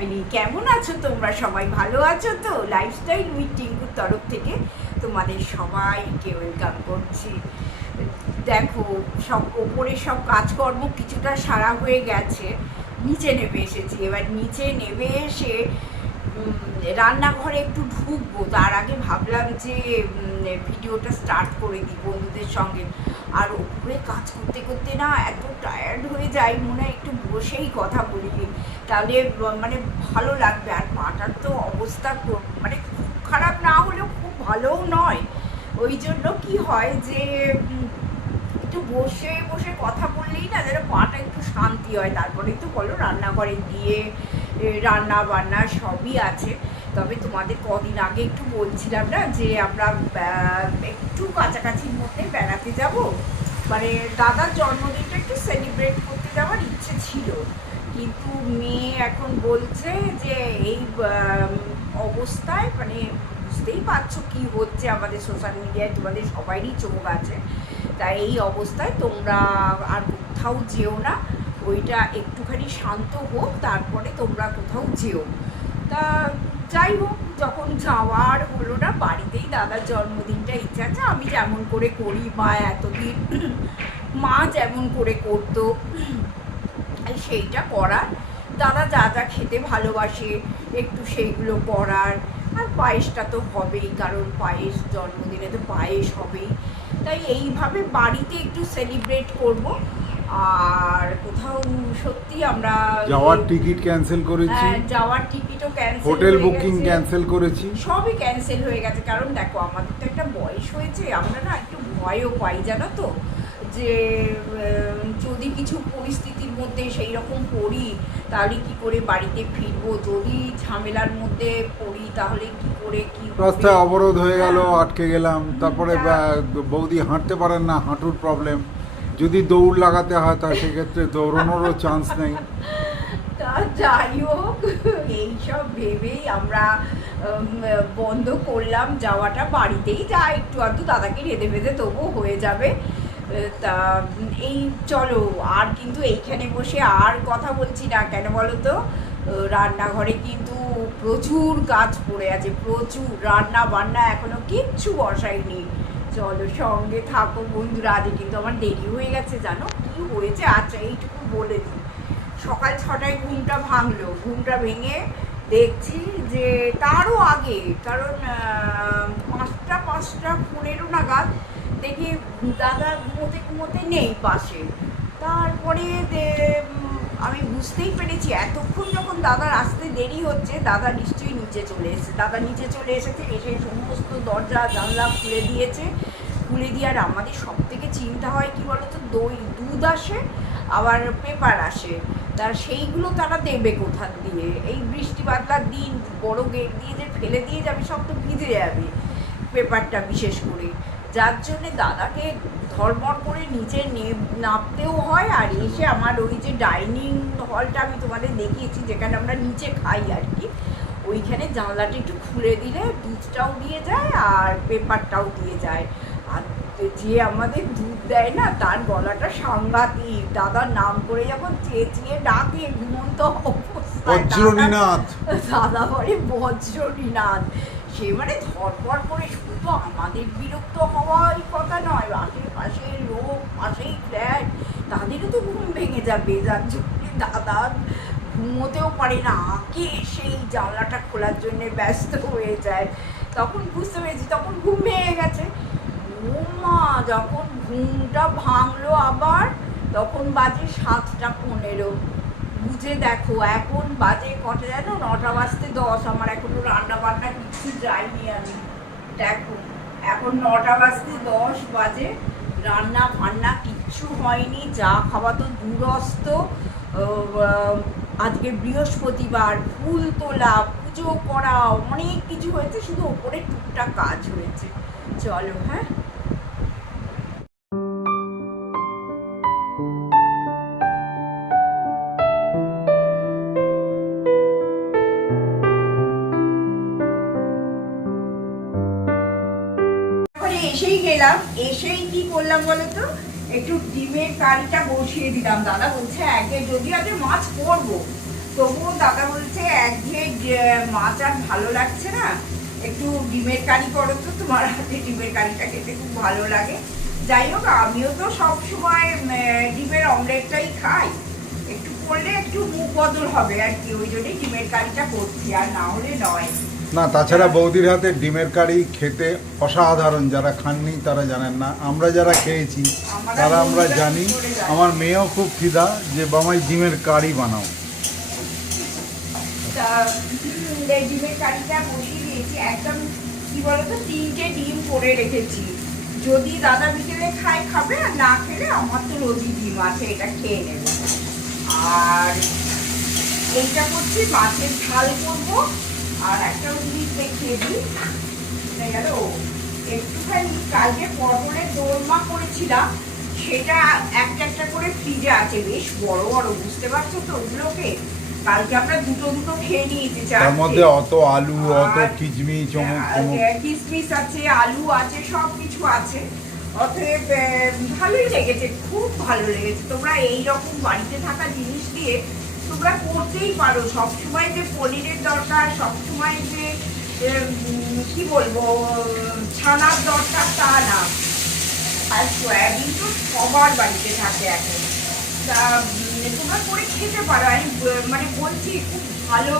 Family কেমন আছো তোমরা? সবাই ভালো আছো তো? লাইফস্টাইল উইথ টিঙ্কুর তরফ থেকে তোমাদের সবাইকে ওয়েলকাম করছি। দেখো, সব ওপরে সব কাজকর্ম কিছুটা সারা হয়ে গেছে। নিচে নেমে এসেছি। এবার নিচে নেমে এসে রান্নাঘরে একটু ঢুকবো। তার আগে ভাবলাম যে ভিডিওটা স্টার্ট করে দিই বন্ধুদের সঙ্গে। আর উপরে কাজ করতে করতে না এত টায়ার্ড হয়ে যাই, মনে হয় একটু বসেই কথা বলি। তাহলে মানে ভালো লাগবে। আর পাটার তো অবস্থা মানে খুব খারাপ না হলেও খুব ভালোও নয়। ওই জন্য কি হয় যে একটু বসে বসে কথা বললেই না যেন পাটা একটু শান্তি হয়। তারপরেই তো বলো রান্নাঘরে গিয়ে রান্না বান্না সবই আছে। তবে তোমাদের কদিন আগে একটু বলছিলাম না যে আমরা একটু কাছাকাছির মধ্যে বেড়াতে যাব। মানে দাদার জন্মদিনটা একটু সেলিব্রেট করতে যাওয়ার ইচ্ছে ছিল। কিন্তু মেয়ে এখন বলছে যে এই অবস্থায় মানে বুঝতেই পারছ কি হচ্ছে আমাদের সোশ্যাল মিডিয়ায় তোমাদের সবারই চোখ আছে। তাই এই অবস্থায় তোমরা আর কোথাও যেও না। ওইটা একটুখানি শান্ত হোক, তারপরে তোমরা কোথাও যেও। তা যাই হোক, যখন যাওয়ার হলো না, বাড়িতেই দাদার জন্মদিনটা ইচ্ছা আছে, আমি যেমন করে করি বা এতদিন মা যেমন করে করতো সেইটা করার। দাদা যা যা খেতে ভালোবাসে, একটু সেইগুলো করার। আর পায়েসটা তো হবেই, কারণ পায়েস জন্মদিনে তো পায়েস হবেই। তাই এইভাবে বাড়িতে একটু সেলিব্রেট করব। আর কোথাও সত্যি আমরা যাওয়ার টিকিট ক্যান্সেল করেছি। হ্যাঁ, যাওয়ার টিকিটও ক্যান্সেল হোটেল বুকিং ক্যান্সেল করেছি। সবই ক্যান্সেল হয়ে গেছে। কারণ দেখো আমাদের তো একটা বয়স হয়েছে। আমরা না একটু ভয়ও পাই জানো তো? যে যদি কিছু পরিস্থিতির মধ্যে সেই রকম পড়ি তাহলে কি করে বাড়িতে ফিরবো? যদি ঝামেলার মধ্যে পড়ি তাহলে কি করে কি? রাস্তায় অবরোধ হয়ে গেল হ্যাঁ। আটকে গেলাম। তারপরে বৌদি হাঁটতে পারেন না হাঁটুর প্রবলেম যদি দৌড় লাগাতে হয় তা সেক্ষেত্রে দৌড়ানোরও চান্স নেই। তা যাই হোক এইসব ভেবেই আমরা বন্ধ করলাম, যাওয়াটা বাড়িতেই যা একটু আধটু দাদাকে রেঁধে বেঁধে তবু হয়ে যাবে। তা, এই চলো, আর কিন্তু এইখানে বসে আর কথা বলছি না, কেন বলো তো? রান্নাঘরে কিন্তু প্রচুর কাজ পড়ে আছে, প্রচুর। রান্না বান্না এখনও কিচ্ছু বসাইনি চলো সঙ্গে থাকো বন্ধুরা আজ কিন্তু আমার দেরি হয়ে গেছে, জানো? কি হয়েছে? আচ্ছা এইটুকু বলে দিই। সকাল ছটায় ঘুমটা ভাঙলো। ঘুমটা ভেঙে দেখছি যে তারও আগে, কারণ পাঁচটা পাঁচটা পনেরো নাগাদ দেখি দাদা ঘুমোতে ঘুমোতে নেই পাশে। তারপরে আমি বুঝতেই পেরেছি, এতক্ষণ যখন দাদার আসতে দেরি হচ্ছে, দাদা নিশ্চয়ই নিচে চলে এসেছে। দাদা নিচে চলে এসেছে, এসে সমস্ত দরজা, জানলা খুলে দিয়েছে। খুলে দিয়ে আর আমাদের সব থেকে চিন্তা হয় কি বলতো, দই দুধ আসে, আবার পেপার আসে। তার সেইগুলো তারা দেবে কোথা দিয়ে? এই বৃষ্টি বাদলার দিন, বড় গেট দিয়ে যে ফেলে দিয়ে যাবে, সব তো ভিজে যাবে পেপারটা বিশেষ করে। যার জন্য দাদাকে ধর্মর করে নিচে নামতেও হয় আর এসে আমার ওই যে ডাইনিং হলটা আমি তোমাদের দেখিয়েছি, যেখানে আমরা নিচে খাই আর কি। ওইখানে জানলাটা একটু খুলে দিলে দুধটাও দিয়ে যায় আর পেপারটাও দিয়ে যায়। আর যে আমাদের দুধ দেয় না তার গলাটা সাংঘাতিক। দাদার নাম করে যখন চেঁচিয়ে ডাকে ঘুমন্ত বজ্রনীনাথ দাদা বলে বজ্রনীনাথ সে মানে ধরপর করে শুধু আমাদের বিরক্ত হওয়ার কথা নয় আশেপাশে লোক পাশেই ফ্ল্যাট তাদেরও তো ঘুম ভেঙে যাবে। যার জন্য দাদা ঘুমোতেও পারি না আঁকে সেই জানলাটা খোলার জন্য ব্যস্ত হয়ে যায়। তখন বুঝতে পেরেছি তখন ঘুম ভেঙে গেছে। ও মা যখন ঘুমটা ভাঙলো আবার তখন বাজে সাতটা পনেরো। বুঝে দেখো এখন বাজে কটা জানো? নটা বাজতে দশ আমার এখনও রান্না বান্না কিছু যায়নি আমি। দেখো এখন নটা বাজতে দশ বাজে রান্না বান্না কিচ্ছু হয়নি যা খাওয়া তো দূরস্থ আহ, আজকে বৃহস্পতিবার, ফুল তোলা, পুজো করা, অনেক কিছু হয়েছে, শুধু ওপরে টুকটাক কাজ হয়েছে। চলো হ্যাঁ? এসেই গেলাম, এসেই কি করলাম বলো তো? একটু ডিমের কারিটা বসিয়ে দিলাম। দাদা বলছে, একে যদি আগে মাছ করব। তবুও দাদা বলছে একঘেয়ে মাছ আর ভালো লাগছে না, একটু ডিমের কারি করো তো, তোমার হাতে ডিমের কারিটা খেতে খুব ভালো লাগে। যাই হোক, আমিও তো সবসময় ডিমের অমলেটটাই খাই। একটু করলে একটু মুখ বদল হবে আর কি, ওই জন্যই ডিমের কারিটা করছি, আর না হলে নয়। না তাছাড়া বৌদির হাতে ডিমের কারি খেতে অসাধারণ যারা খাননি তারা জানেন না। আমরা যারা খেয়েছি তারা আমরা জানি আমার মেয়েও খুব খিদা যে বামাই ডিমের কারি বানাও। তা উম, এই ডিমের কারিটা বসিয়ে দিয়েছি একদম কি বলতো তিনটে ডিম করে রেখেছি। যদি দাদা বিকেলে খায় খাবে আর না খেলে আমার তো রোজই ডিম আছে এটা খেয়ে নেবে। আর এইটা করছি মাছের ঝাল করব। আর একটা জিনিস দেখিয়ে দিই। বুঝতে গেল। একটুখানি কালকে পটলের দোলমা করেছিলাম। সেটা একটা একটা করে ফ্রিজে আছে বেশ বড় বড় বুঝতে পারছ তো ওগুলোকে? কালকে আমরা দুটো দুটো খেয়ে নিয়েছি তার মধ্যে অত আলু অত আর- কিচমি চমক আহ, চমক কিসমিস আছে আলু আছে সব কিছু আছে। অতএব ভালোই লেগেছে খুব ভালো লেগেছে। তোমরা এই রকম বাড়িতে থাকা জিনিস দিয়ে তোমরা করতেই পারো। সবসময় যে পনিরের দরকার সবসময় যে কি বলব, ছানার দরকার তা না। আর সয়াবিন তো সবার বাড়িতে থাকে এখন। তা তোমরা করে খেতে পারো। আমি মানে বলছি, খুব ভালো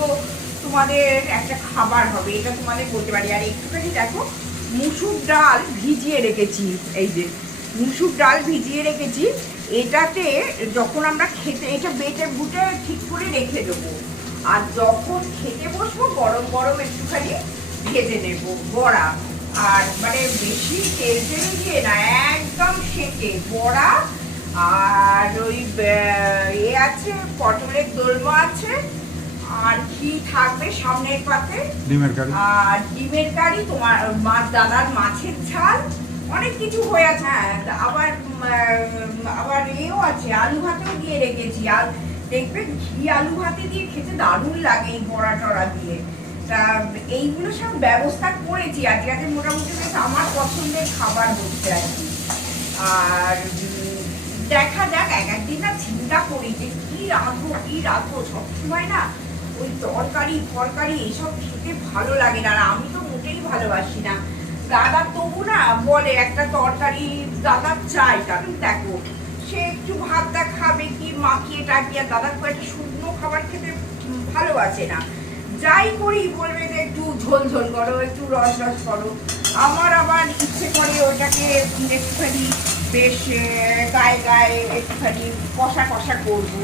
তোমাদের একটা খাবার হবে, এটা তোমাদের বলতে পারি। আর একটুখানি দেখো, মুসুর ডাল ভিজিয়ে রেখেছি, এই যে, মুসুর ডাল ভিজিয়ে রেখেছি। এটাতে যখন আমরা খেতে এটা বেটে বুটে ঠিক করে রেখে দেবো। আর যখন খেতে বসবো গরম গরম একটুখানি ভেজে নেব বড়া। আর মানে বেশি তেল তেল দিয়ে না একদম সেকে বড়া আর ওই এ আছে পটলের দোলমা আছে। আর কি থাকবে সামনের পাতে? ডিমের কারি। আর ডিমের কারি তোমার মাছ দাদার মাছের ঝাল। অনেক কিছু হয়ে আছে হ্যাঁ আবার আবার এও আছে, আলু ভাতেও দিয়ে রেখেছি। আর দেখবে ঘি, আলু ভাতে দিয়ে খেতে দারুণ লাগে এই বড়া টড়া দিয়ে। তা এইগুলো সব ব্যবস্থা করেছি, আজকে আজকে মোটামুটি বেশ আমার পছন্দের খাবার হচ্ছে আর কি। আর দেখা যাক, এক একদিন না চিন্তা করি যে কী রাখব কী রাখব সবসময় না ওই তরকারি, ফরকারি এইসব খেতে ভালো লাগে না, আর আমি তো মোটেই ভালোবাসি না। দাদা তবু না বলে, একটা তরকারি দাদা চাই কারণ দেখো, সে একটু ভাতটা খাবে কি মাখিয়ে টাকিয়ে দাদা খুব একটা শুকনো খাবার খেতে ভালোবাসে না। যাই করি, বলবে যে একটু ঝোল ঝোল করো, একটু রস রস করো। আমার আবার ইচ্ছে করে ওটাকে একটুখানি বেশ গায়ে গায়ে একটুখানি কষা কষা করব।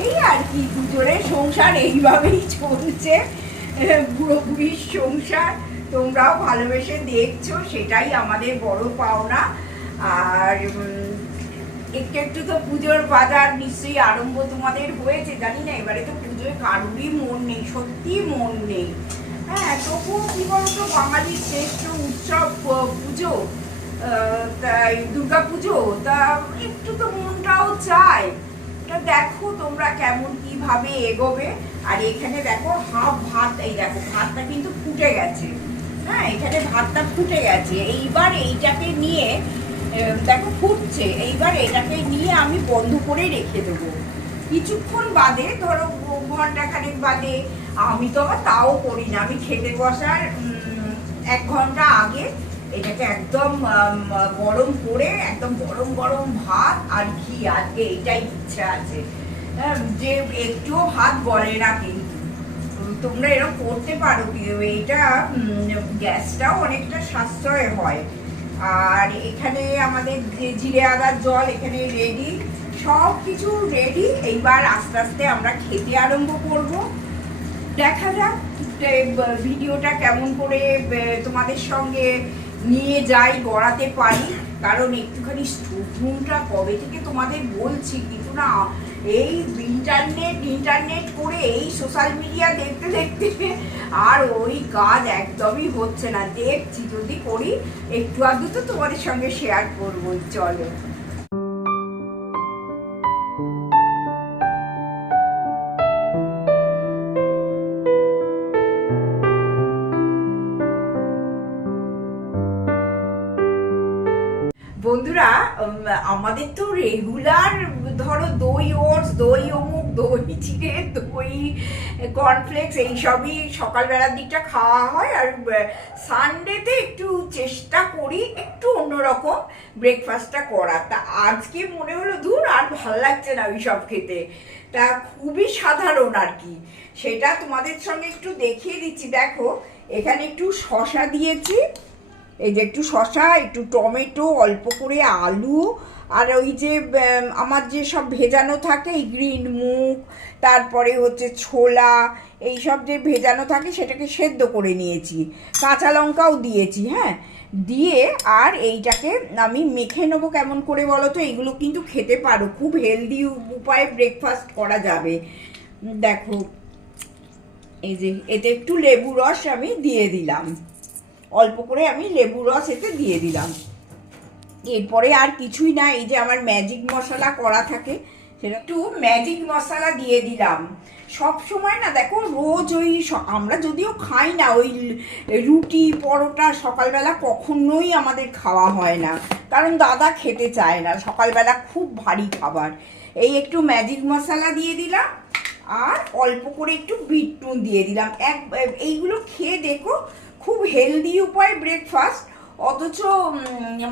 এই আর কি, দুজনের সংসার এইভাবেই চলছে বুড়ো বুড়ির সংসার। তোমরাও ভালোবেসে দেখছ, সেটাই আমাদের বড় পাওনা। আর একটু একটু তো পুজোর বাজার নিশ্চয়ই আরম্ভ তোমাদের হয়েছে, জানি না, এবারে তো পুজোয় কারুরই মন নেই সত্যি মন নেই। হ্যাঁ তবুও কি বলতো, বাঙালির শ্রেষ্ঠ উৎসব পুজো তাই দুর্গা পুজো, তা একটু তো মনটাও চায়। তা দেখো তোমরা কেমন কীভাবে এগোবে। আর এখানে দেখো হাফ ভাত, এই দেখো, ভাতটা কিন্তু ফুটে গেছে। হ্যাঁ এখানে ভাতটা ফুটে গেছে। এইবার এইটাকে নিয়ে দেখো ফুটছে। এইবার এটাকে নিয়ে আমি বন্ধ করে রেখে দেবো। কিছুক্ষণ বাদে ধরো ঘণ্টা খানেক বাদে আমি তো আবার তাও করি না। আমি খেতে বসার এক ঘণ্টা আগে এটাকে একদম গরম করে একদম গরম গরম ভাত আর ঘি আজকে এইটাই ইচ্ছা আছে। হ্যাঁ, যে একটুও ভাত বলে না কিন্তু। তোমরা এরকম করতে পারো এইটা গ্যাসটাও অনেকটা সাশ্রয় হয়। আর এখানে আমাদের যে জিরে আদার জল এখানে রেডি সব কিছু রেডি এইবার আস্তে আস্তে আমরা খেতে আরম্ভ করব। দেখা যাক ভিডিওটা কেমন করে তোমাদের সঙ্গে নিয়ে যাই, গড়াতে পারি। কারণ একটুখানি স্টুডেন্টটা কবে থেকে তোমাদের বলছি, কিন্তু না এই ইন্টারনেট ইন্টারনেট করে এই সোশ্যাল মিডিয়া দেখতে দেখতে আর ওই কাজ একদমই হচ্ছে না। দেখছি, যদি করি একটু আধটু তো তোমাদের সঙ্গে শেয়ার করব, চলো। বন্ধুরা আমাদের তো রেগুলার ধরো দই ওটস, দই অমুক, দই চিড়ে, দই কর্নফ্লেক্স এইসবই সকালবেলার দিকটা খাওয়া হয়। আর সানডেতে একটু চেষ্টা করি একটু অন্যরকম ব্রেকফাস্টটা করার তা আজকে মনে হলো দূর আর ভালো লাগছে না ওই সব খেতে। তা খুবই সাধারণ আর কি। সেটা তোমাদের সঙ্গে একটু দেখিয়ে দিচ্ছি। দেখো, এখানে একটু শশা দিয়েছি। এই যে একটু শশা একটু টমেটো, অল্প করে আলু আর ওই যে আমার যে সব ভেজানো থাকে, এই গ্রিন মুগ, তারপরে হচ্ছে ছোলা, এই সব যে ভেজানো থাকে, সেটাকে সেদ্ধ করে নিয়েছি। কাঁচা লঙ্কাও দিয়েছি হ্যাঁ? দিয়ে আর এইটাকে আমি মেখে নেব কেমন করে বলো তো? এগুলো কিন্তু খেতে পারো, খুব হেলদি উপায়ে ব্রেকফাস্ট করা যাবে। দেখো, এই যে, এতে একটু লেবু রস আমি দিয়ে দিলাম। অল্প করে আমি লেবু রস এতে দিয়ে দিলাম। এরপরে আর কিছুই না, এই যে আমার ম্যাজিক মশলা করা থাকে, সেটা একটু ম্যাজিক মশলা দিয়ে দিলাম। সব সময় না দেখো, রোজ ওই আমরা যদিও খাই না, ওই রুটি, পরোটা সকালবেলা কখনোই আমাদের খাওয়া হয় না। কারণ দাদা খেতে চায় না, সকালবেলা খুব ভারী খাবার। এই একটু ম্যাজিক মশলা দিয়ে দিলাম, আর অল্প করে একটু বিট দিয়ে দিলাম। এক এইগুলো খেয়ে দেখো, খুব হেলদি উপায় ব্রেকফাস্ট অথচ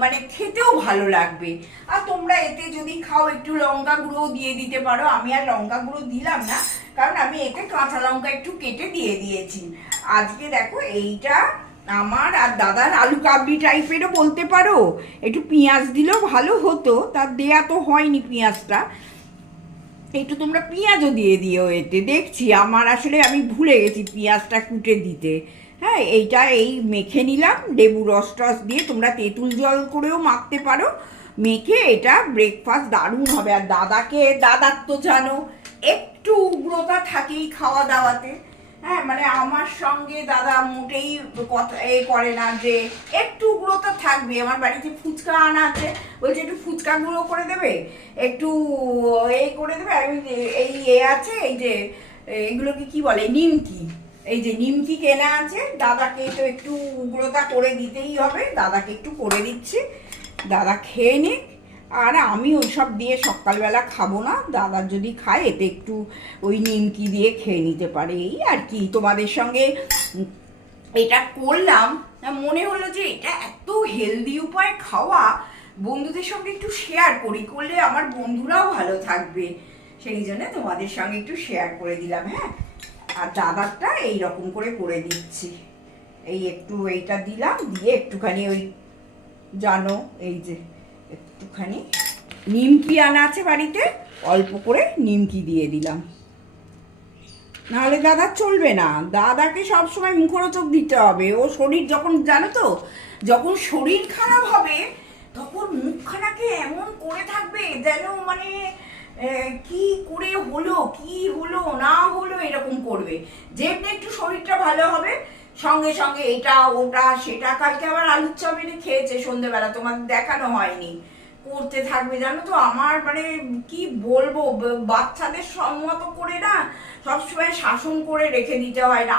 মানে খেতেও ভালো লাগবে। আর তোমরা এতে যদি খাও, একটু লঙ্কা গুঁড়ো দিয়ে দিতে পারো। আমি আর লঙ্কা গুঁড়ো দিলাম না, কারণ আমি এতে কাঁচা লঙ্কা একটু কেটে দিয়ে দিয়েছি। আজকে দেখো, এইটা আমার আর দাদার আলু কাবলি টাইপেরও বলতে পারো। একটু পেঁয়াজ দিলেও ভালো হতো, তার দেয়া তো হয়নি পেঁয়াজটা। একটু তোমরা পেঁয়াজও দিয়ে দিও এতে। দেখছি, আমার আসলে আমি ভুলে গেছি পেঁয়াজটা কুটে দিতে। হ্যাঁ এইটা এই মেখে নিলাম। লেবু রস টস দিয়ে তোমরা তেঁতুল জল করেও মাখতে পারো। মেখে এটা ব্রেকফাস্ট দারুণ হবে। আর দাদাকে, দাদার তো জানো, একটু উগ্রতা থাকেই খাওয়া দাওয়াতে। হ্যাঁ মানে আমার সঙ্গে দাদা মোটেই কথা এ করে না যে একটু উগ্রতা থাকবে। আমার বাড়িতে ফুচকা আনা আছে। বলছে, একটু ফুচকা গুঁড়ো করে দেবে? একটু এই করে দেবে? আমি এই এ আছে, এই যে, এগুলোকে কি বলে, নিমকি। এই যে নিমকি কেনা আছে, দাদাকে তো একটু উগ্রতা করে দিতেই হবে, দাদাকে একটু করে দিচ্ছি। দাদা খেয়ে নিক, আর আমি ওইসব দিয়ে সকালবেলা খাব না, দাদা যদি খায়, এতে একটু ওই নিমকি দিয়ে খেয়ে নিতে পারে, এই আর কি। তোমাদের সঙ্গে এটা করলাম মনে হলো যে এটা এত হেলদি উপায় খাওয়া, বন্ধুদের সঙ্গে একটু শেয়ার করি, করলে আমার বন্ধুরাও ভালো থাকবে। সেই জন্য তোমাদের সঙ্গে একটু শেয়ার করে দিলাম হ্যাঁ? আর দাদারটা এই রকম করে করে দিচ্ছি। এই একটু এইটা দিলাম, দিয়ে একটুখানি ওই জানো, এই যে একটুখানি নিমকি আনা আছে বাড়িতে, অল্প করে নিমকি দিয়ে দিলাম। নাহলে দাদা চলবে না। দাদাকে সবসময় মুখরোচক দিতে হবে। ও শরীর যখন, জানো তো, যখন শরীর খারাপ হবে, তখন মুখখানাকে এমন করে থাকবে যেন মানে কি করে হলো, কি হলো, না হলো এরকম করবে। যেমনি একটু শরীরটা ভালো হবে, সঙ্গে সঙ্গে এটা, ওটা, সেটা। কালকে আবার আলুর চপ এনে খেয়েছে সন্ধেবেলা তোমার দেখানো হয়নি। করতে থাকবে, জানো তো? আমার মানে কি বলব বাচ্চাদের সম্মত করে না সবসময় শাসন করে রেখে দিতে হয় না।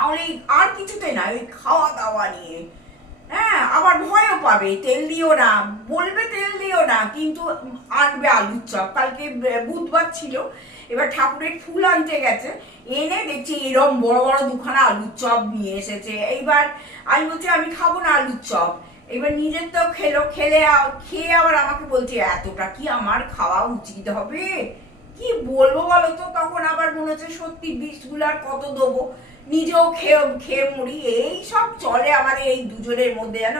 আর কিছুতে না ওই খাওয়া দাওয়া নিয়ে। হ্যাঁ আবার ভয়ও পাবে। তেল দিও না। বলবে তেল দিও না, কিন্তু আনবে আলুর চপ। কালকে বুধবার ছিল। এবার ঠাকুরের ফুল আনতে গেছে। এনে দেখছি এরম বড় বড় দুখানা আলুর চপ নিয়ে এসেছে। এইবার আমি বলছি, আমি খাব না আলুর চপ। এবার নিজের তো খেলো, খেলে খেয়ে আবার আমাকে বলছে, এতটা কি আমার খাওয়া উচিত হবে? কি বলব বলো তো? তখন আবার মনে হচ্ছে, সত্যি বিষগুলো আর কত দেবো? নিজেও খেয়ে খেয়ে মরি এই সব চলে আমাদের এই দুজনের মধ্যে যেন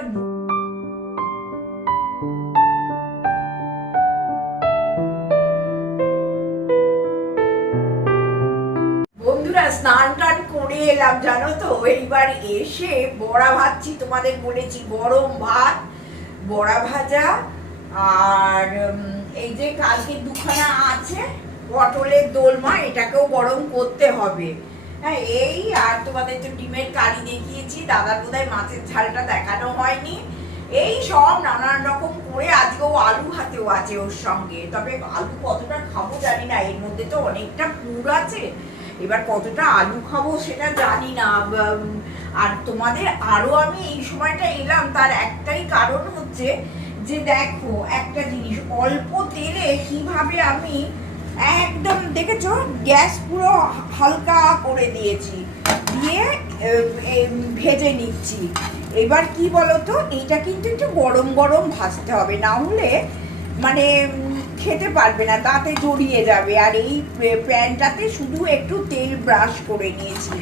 স্নান টান করে এলাম, জানো তো? এইবার এসে বড়া ভাজছি তোমাদের বলেছি, গরম ভাত, বড়া ভাজা, আর এই যে কালকে দুখানা আছে, পটলের দোলমা, এটাকেও গরম করতে হবে। হ্যাঁ এই আর তোমাদের তো ডিমের কারি দেখিয়েছি, দাদার বোধহয় মাছের ঝালটা দেখানো হয়নি। এই সব নানান রকম করে আজকেও আলু হাতেও আছে ওর সঙ্গে। তবে আলু কতটা খাব জানি না, এর মধ্যে তো অনেকটা পুর আছে। এবার কতটা আলু খাব সেটা জানি না। আর তোমাদের আরও আমি এই সময়টা এলাম, তার একটাই কারণ হচ্ছে যে দেখো, একটা জিনিস, অল্প তেলে কীভাবে আমি একদম দেখেছ? গ্যাস পুরো হালকা করে দিয়েছি। দিয়ে ভেজে নিচ্ছি। এবার কি বলতো? এইটা কিন্তু একটু গরম গরম ভাজতে হবে। না হলে মানে খেতে পারবে না, তাতে জড়িয়ে যাবে। আর এই প্যানটাতে শুধু একটু তেল ব্রাশ করে নিয়েছি।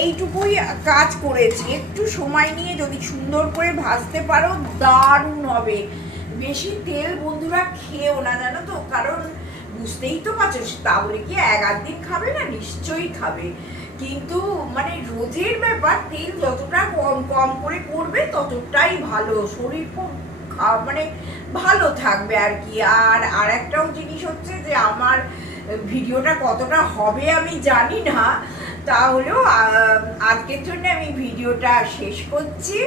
এইটুকুই কাজ করেছি। একটু সময় নিয়ে যদি সুন্দর করে ভাজতে পারো, দারুণ হবে। বেশি তেল বন্ধুরা খেয়েও না, জানো তো? কারণ বুঝতেই তো পারছ, তাহলে কি এক আধ দিন খাবে না? নিশ্চয়ই খাবে। কিন্তু মানে রোজের ব্যাপার, তেল যতটা কম কম করে করবে ততটাই ভালো। শরীর খুব মানে ভালো থাকবে আর কি। আর আর একটাও জিনিস হচ্ছে যে আমার ভিডিওটা কতটা হবে আমি জানি না। তাহলেও আজকের জন্য আমি ভিডিওটা শেষ করছি।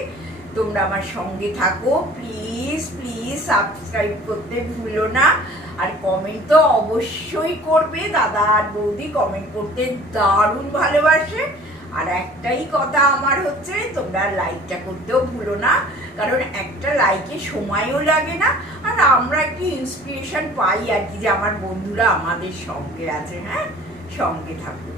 তোমরা আমার সঙ্গে থাকো। প্লিজ প্লিজ সাবস্ক্রাইব করতে ভুলো না। আর কমেন্ট তো অবশ্যই করবে। দাদা আর বৌদি কমেন্ট করতে দারুণ ভালোবাসে। আর একটাই কথা আমার হচ্ছে, তোমরা লাইকটা করতেও ভুলো না, কারণ একটা লাইকে সময়ও লাগে না। আর আমরা একটু ইন্সপিরেশন পাই আর কি যে আমার বন্ধুরা আমাদের সঙ্গে আছে হ্যাঁ? সঙ্গে থাকুক।